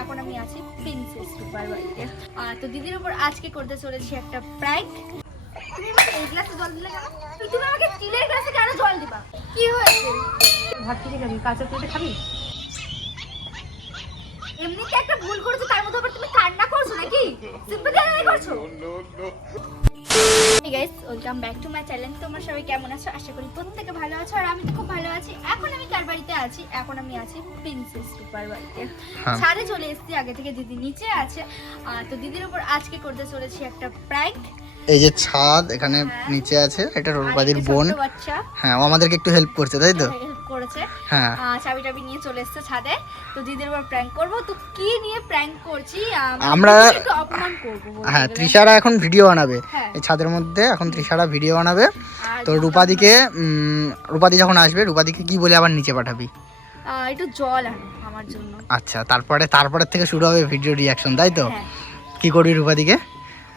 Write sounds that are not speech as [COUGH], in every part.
এখন আমি আছি প্রিন্সেস রূপার বাড়িতে। তো দিদির উপর আজকে করতে চলেছি একটা প্র্যাঙ্ক তুমি আমাকে এই গ্লাসে জল দিলে কেন? তুমি আমাকে স্টিলের গ্লাসে কেন জল দিবা? কি হয়েছে? ভাত খেতে খাবি? কাঁচা প্লেটে খাবি? এমনিতে একটা ভুল করেছ তার মধ্যে welcome back to my channel তোমরা সবাই কেমন আছো? আশা করি প্রত্যেকে ভালো আছো আর আমি তো খুব ভালো আছি। এখন আমি কার বাড়িতে আছি? এখন আমি আছি প্রিন্সেস সুপার বাড়িতে। হ্যাঁ। ছাদে চলে এসেছি আগে থেকে দিদি নিচে আছে। তো দিদির উপর আজকে করতে চলেছি একটা প্র্যাঙ্ক এই যে ছাদ এখানে নিচে আছে এটা রূপাদির বোন। হ্যাঁ ও আমাদেরকে একটু হেল্প করছে তাই তো? হেল্প করেছে। হ্যাঁ। চাবি টাবি নিয়ে চলে এসেছে ছাদে। তো দিদির উপর প্র্যাঙ্ক করব। তো কি নিয়ে প্র্যাঙ্ক করছি? মানে আমরা- একটু অপমান করব হ্যাঁ। তৃষারা এখন ভিডিও বানাবে। হ্যাঁ। এই ছাদের মধ্যে এখন তৃষারা ভিডিও বানাবে। তো রূপাদিকে রূপাদি যখন আসবে রূপাদিকে কি বলে আবার নিচে পাঠাবি? একটু জল আমার জন্য। আচ্ছা তারপরে তারপরে থেকে শুরু হবে ভিডিও রিয়াকশন তাই তো? হ্যাঁ। কি করবি রূপাদিকে?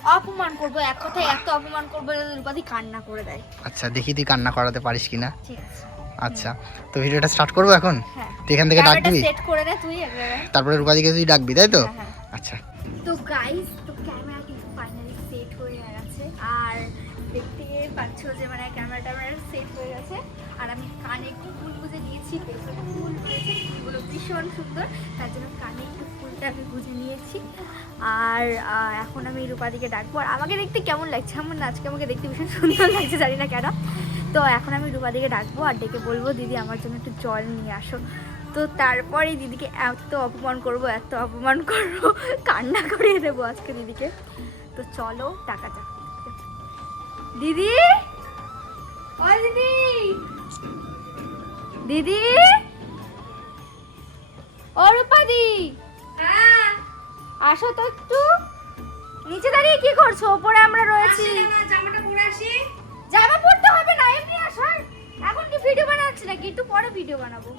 অপমান করব এক কথায় এত অপমান করব যে রূপাদি কান্না করে দেয়। আচ্ছা দেখি তুই কান্না করাতে পারিস কিনা। ঠিক আছে। আচ্ছা তো ভিডিওটা স্টার্ট করব এখন? হ্যাঁ। তুই এখান থেকে ডাকবি? সেট করে দে তুই তারপরে রূপাদিকে তুই ডাকবি তাই তো? হ্যাঁ, হ্যাঁ। আচ্ছা। তো গাইস তো ক্যামেরা কিন্তু ফাইনালি সেট হয়ে গেছে। আর দেখতে পাচ্ছ যে মানে ক্যামেরা ট্যামেরা সেট হয়ে গেছে। আর আমি কানে একটু ফুল গুঁজে দিয়েছি পেছনে ফুল রয়েছে ফুলগুলো ভীষণ সুন্দর। তার জন্য কানে একটু ফুলটা আমি গুঁজে নিয়েছি। আর এখন আমি রূপাদিকে ডাকবো। আর আমাকে দেখতে কেমন লাগছে? আমার আজকে আমাকে দেখতে ভীষণ সুন্দর লাগছে জানি না কেন। তো এখন আমি রূপাদিকে ডাকবো আর ডেকে বলব দিদি আমার জন্য একটু জল নিয়ে আসো। তো তারপরে দিদিকে এত অপমান করব এত অপমান করব কান্না করিয়ে দেবো আজকে দিদিকে। তো চলো টাকা যাক। দিদি! ও দিদি! দিদি! ও রূপাদি! হ্যাঁ। আসো তো একটু। নিচে দাঁড়িয়ে কি করছ? ওপরে আমরা রয়েছি। জামাটা পরে আসি। জামা আসার এখন কি ভিডিও বানাচ্ছি নাকি? একটু পরে ভিডিও বানাবো।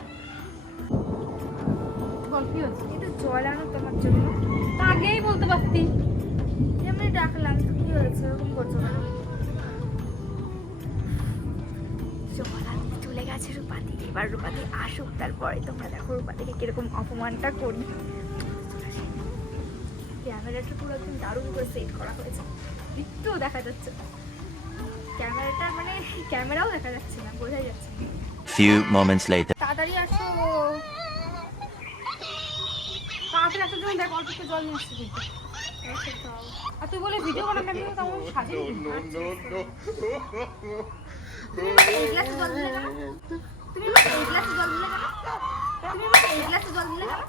বল, কি হচ্ছে? একটু জল আনো তোমার জন্য। তা আগেই বলতে পারতি। এমনি ডাকলাম, কি হয়েছে? এরকম করছ আনতে চলে গেছে, রূপাদি। এবার রূপাদি আসুক, তারপরে তোমরা দেখো রূপাদিকে কীরকম অপমানটা করি। ক্যামেরাটা পুরো একদম দারুণ করে সেট করা হয়েছে। একটু দেখা যাচ্ছে। না। ক্যামেরাটা মানে ক্যামেরাও দেখা যাচ্ছে না বোঝাই যাচ্ছে না Few moments later. তাড়াতাড়ি আসো তাড়াতাড়ি আসার জন্য দেখ অল্প একটু জল নিয়ে আসছি কিন্তু। আর তুই বলে ভিডিও বানাবি আমি তেমন সাজিয়ে তুমি আমাকে এই গ্লাসে জল দিলে কেন? তুমি এই গ্লাসে জল দিলে কেন? তুমি এই গ্লাসে জল দিলে কেন?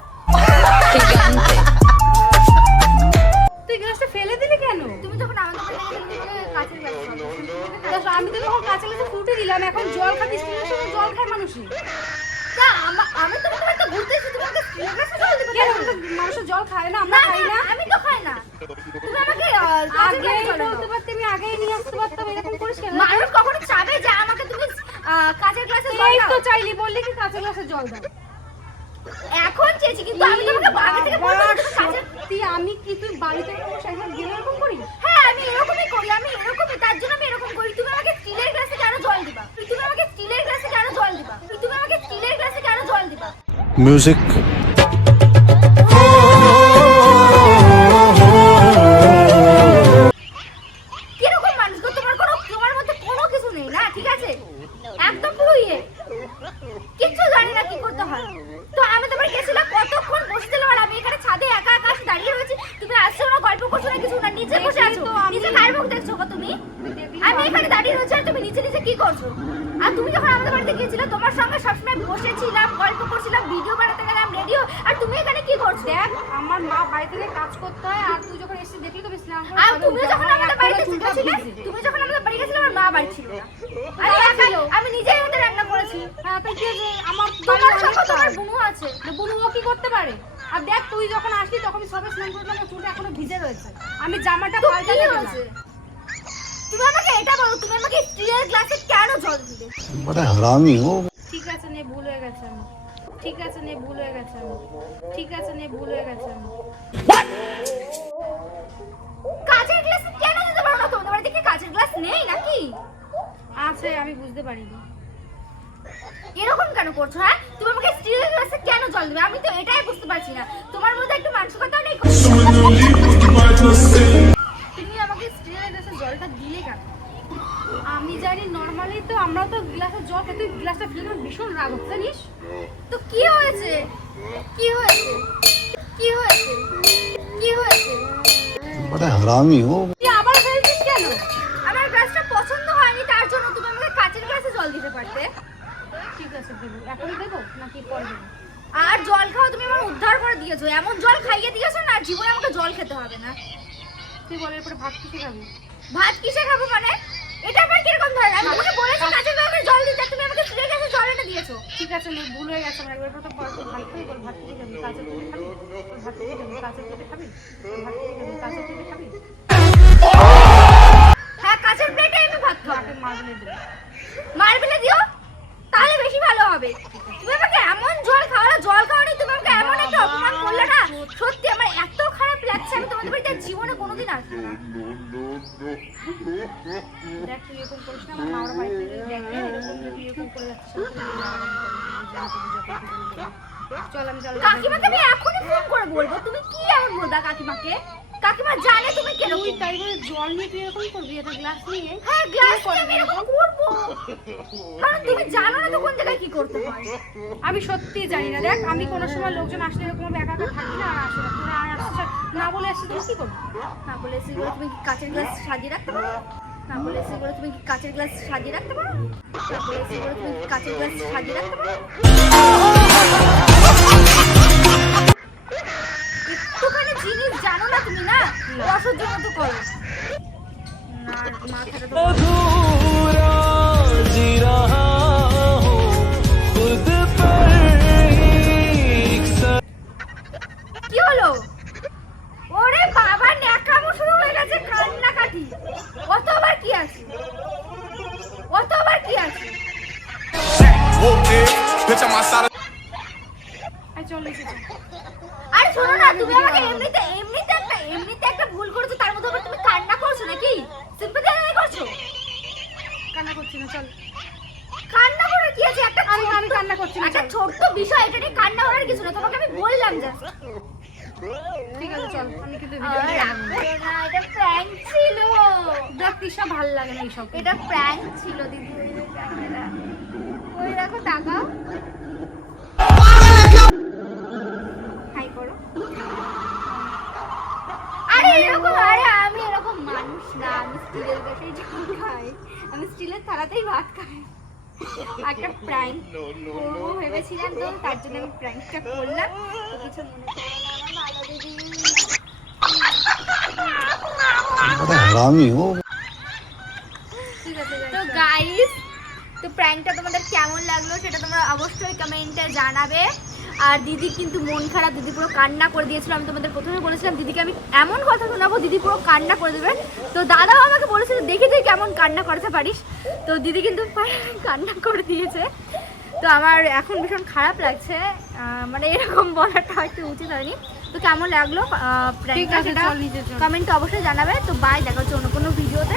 আমি তো তখন কাঁচা গ্লাসে ফুটে দিলাম এখন জল খাবি স্টিলের সময় জল খায় মানুষই। আমি তো একটা ঘুরতে এসেছি, তুমি আমাকে স্টিলের গ্লাসে জল দিবে কেন? কেন? মানুষের জল খায় না আমরা খাই না, আমি তো খাই না। তুমি আমাকে, আহ, আগেই বলতে পারতে আমি আগেই নিয়ে আসতে পারতাম এরকম করিস কেন? মানুষ কখনো চাবে যে আমাকে তুমি কাঁচের গ্লাসে জল এই তো চাইলি বললি কি কাঁচা গ্লাসে জল দাও। এখন চেয়েছি কিন্তু আমি তোমাকে আগে থেকে বলব বাবা, যে তুমি কাঁচের সত্যি আমি কি তুই বাড়িতে এরকম সাইকেল গেলে এরকম করিস হ্যাঁ আমি এরকমই করি আমি এরকমই তার জন্য আমি এরকম করি তুমি আমাকে স্টিলের গ্লাসে কেন জল দিবা তুমি আমাকে স্টিলের গ্লাসে কেন জল দিবা তুমি আমাকে স্টিলের গ্লাসে কেন জল দিবা Music. কীরকম মানুষ গো তোমার কোনো তোমার মধ্যে কোনো কিছু নেই না ঠিক আছে? একদম পুরো ইয়ে। কিচ্ছু জানি না কি করতে হয়। তো আমি তোমার গেছিলাম কতক্ষণ বসেছিলাম আর আমি এখানে ছাদে একা একা দাঁড়িয়ে রয়েছি। তুমি আসছো না গল্প করছ না কিছু না নিচে বসে আছো। নিচে কার মুখ দেখছ গো তুমি? আমি এখানে দাঁড়িয়ে রয়েছি আর তুমি নিচে নিচে কি করছ? আর তুমি যখন আমাদের বাড়িতে গিয়েছিলে তোমার সঙ্গে সবসময় বসেছিলাম গল্প দিও। আর তুমি এখানে কি করছ? দেখ আমার মা বাড়ি কাজ করতে হয় আর তুই যখন এসে দেখলি তো স্নান করে আর তুমি যখন আমাদের বাড়িতে গেছিলে তুমি যখন আমাদের বাড়ি গেছিলে আমার মা বাড়ি ছিল। আর একাই আমি নিজেই হাতে রান্না করেছি। হ্যাঁ তাই কি আমার তোমার তোমার বুনু আছে। বুনু ও কি করতে পারে? আর দেখ তুই যখন আসলি তখন সবে স্নান করলাম চুলটা এখনও ভিজে রয়েছে। আমি জামাটা পাল্টাতে হয়েছে? তুমি আমাকে এটা বলো তুমি আমাকে স্টিলের গ্লাসে কেন জল দিলে? বড় হারামি ও। ঠিক আছে নে ভুল হয়ে গেছে আমার। ঠিক আছে নে ভুল হয়ে গেছে আমি ঠিক আছে নে ভুল হয়ে গেছে আমি কাঁচের গ্লাসে কেন দিতে পারো না তোমাদের বাড়িতে? কি কাঁচের গ্লাস নেই নাকি? আছে আমি বুঝতে পারিনি। এরকম কেন করছ হ্যাঁ? তুমি আমাকে স্টিলের গ্লাসে কেন জল দিবে? আমি তো এটাই বুঝতে পারছি না। তোমার মধ্যে একটু মান তুমি আমাকে স্টিলের গ্লাসে জলটা দিলে কেন? আমি জানি নর্মালি তো আমরা তো গ্লাসে জল খেতে গ্লাসটা খেলে ভীষণ রাগ হচ্ছে জানিস? তো কি হয়েছে? কি হয়েছে? কি হয়েছে? কি হয়েছে? বড় হারামি হো তুই আবার ফেলছিস কেন? আমার গ্লাসটা পছন্দ হয়নি তার জন্য তুমি আমাকে কাচের গ্লাসে জল দিতে পারতে। ঠিক আছে দেবো। এখন দেবো নাকি পরে আর জল খাওয়া তুমি আমার উদ্ধার করে দিয়েছ। এমন জল খাইয়ে দিয়েছ না জীবনে আমাকে জল খেতে হবে না। তুই বলার পরে ভাত কিসে খাবি? ভাত কিসে খাব মানে? এটা আবার কীরকম ধরনের? আমি তোমাকে বলেছি কাচের গ্লাসে জল দিতে তুমি আমাকে স্টিলের গ্লাসে জল এনে দিয়েছ। ঠিক আছে আমার ভুল হয়ে গেছে আমার একবার তো ভাত খাবি বল ভাত খেতে খাবি কাঁচা পেঁপে খাবি ভাত খেতে খাবি কাঁচা পেঁপে খাবি ভাত খেতে খাবি কাঁচা পেঁপে খাবি। হ্যাঁ কাচের প্লেটে আমি ভাত খাব। মারলে দেবে। মার্বেলে দিও? তাহলে বেশি ভালো হবে। তুমি আমাকে এমন জল খাওয়ালো জল খাওয়ানি তুমি আমাকে এমন একটা অপমান করলে না সত্যি খারাপ আমি তোমাদের বাড়িতে জীবনে কোনোদিন আসব না। দেখ তুই এরকম করিস না আমার মামার দেখবে এরকম যে তুই এরকম করে যাচ্ছিস চল আমি চল কাকিমাকে আমি এখনই ফোন করে বলব তুমি কি এমন বলবা কাকিমাকে? কাকিমা জানে তুমি কেন তুই তাই বলে জল নিয়ে তুই এরকম করবি একটা গ্লাস নিয়ে। হ্যাঁ গ্লাস নিয়ে আমি এরকম করব। কারণ তুমি জানো না তো কোন জায়গায় কি করতে হয়। আমি সত্যি জানি না। দেখ আমি কোনো সময় লোকজন আসলে এরকম ভাবে একা একা থাকি না আর আসে না তোরা আর আসছিস না বলে আসছিস তুমি কি করবি? না বলে সেগুলো তুমি কি কাচের গ্লাস সাজিয়ে রাখতে পারো? না বলে সেগুলো তুমি কি কাচের গ্লাস সাজিয়ে রাখতে পারো? না বলে সেগুলো তুমি কি কাচের গ্লাস সাজিয়ে রাখতে পারো? তো কি হলো? ওরে বাবা, ন্যাকামো শুরু হয়ে গেছে কান্নাকাটি। অত আবার কি আছে? অত আবার কি আছে? আর শোনো না, তুমি আমাকে এমনিতে এমনিতে একটা এমনিতে একটা ভুল করেছ তার মধ্যে আবার তুমি কান্না করছ নাকি সিম্পথি আদায় করছ কান্না করছি না চল কান্না করে কি আছে একটা আমি আমি কান্না করছি না একটা চল ছোট্ট বিষয় এটা নিয়ে কান্না করার কিছু না তোমাকে আমি বললাম জাস্ট ঠিক আছে চল আমি কিন্তু ভিডিও নিয়ে যাব না। না এটা প্র্যাঙ্ক ছিল। দেখ তিশা ভালো লাগে না এইসব। এটা প্র্যাঙ্ক ছিল দিদি। ওই দেখো তাকাও। হাই করো। আরে এরকম আরে আমি এরকম মানুষ না আমি স্টিলের জল খাই। আমি স্টিলের থালাতেই ভাত খাই। একটা প্র্যাঙ্ক ভেবেছিলাম তো তার জন্য আমি প্র্যাঙ্কটা করলাম। কিছু মনে করো না ভালো দিদি। আমিও তো তো তোমাদের কেমন লাগল সেটা তোমরা অবশ্যই জানাবে। আর দিদি কিন্তু মন খারাপ, দিদি পুরো কান্না করে দিয়েছিল, আমি তোমাদের প্রথমে বলেছিলাম, দিদিকে আমি এমন কথা শোনাবো, দিদি পুরো কান্না করে তো দাদাও আমাকে দেখি তুই কেমন কান্না করতে পারিস? তো দিদি কিন্তু [LAUGHS] কান্না করে দিয়েছে। তো আমার এখন ভীষণ খারাপ লাগছে। মানে এরকম বলাটা একটু উচিত হয়নি। তো কেমন লাগল কমেন্টে অবশ্যই জানাবে। তো বাই দেখা হচ্ছে অন্য কোনো ভিডিওতে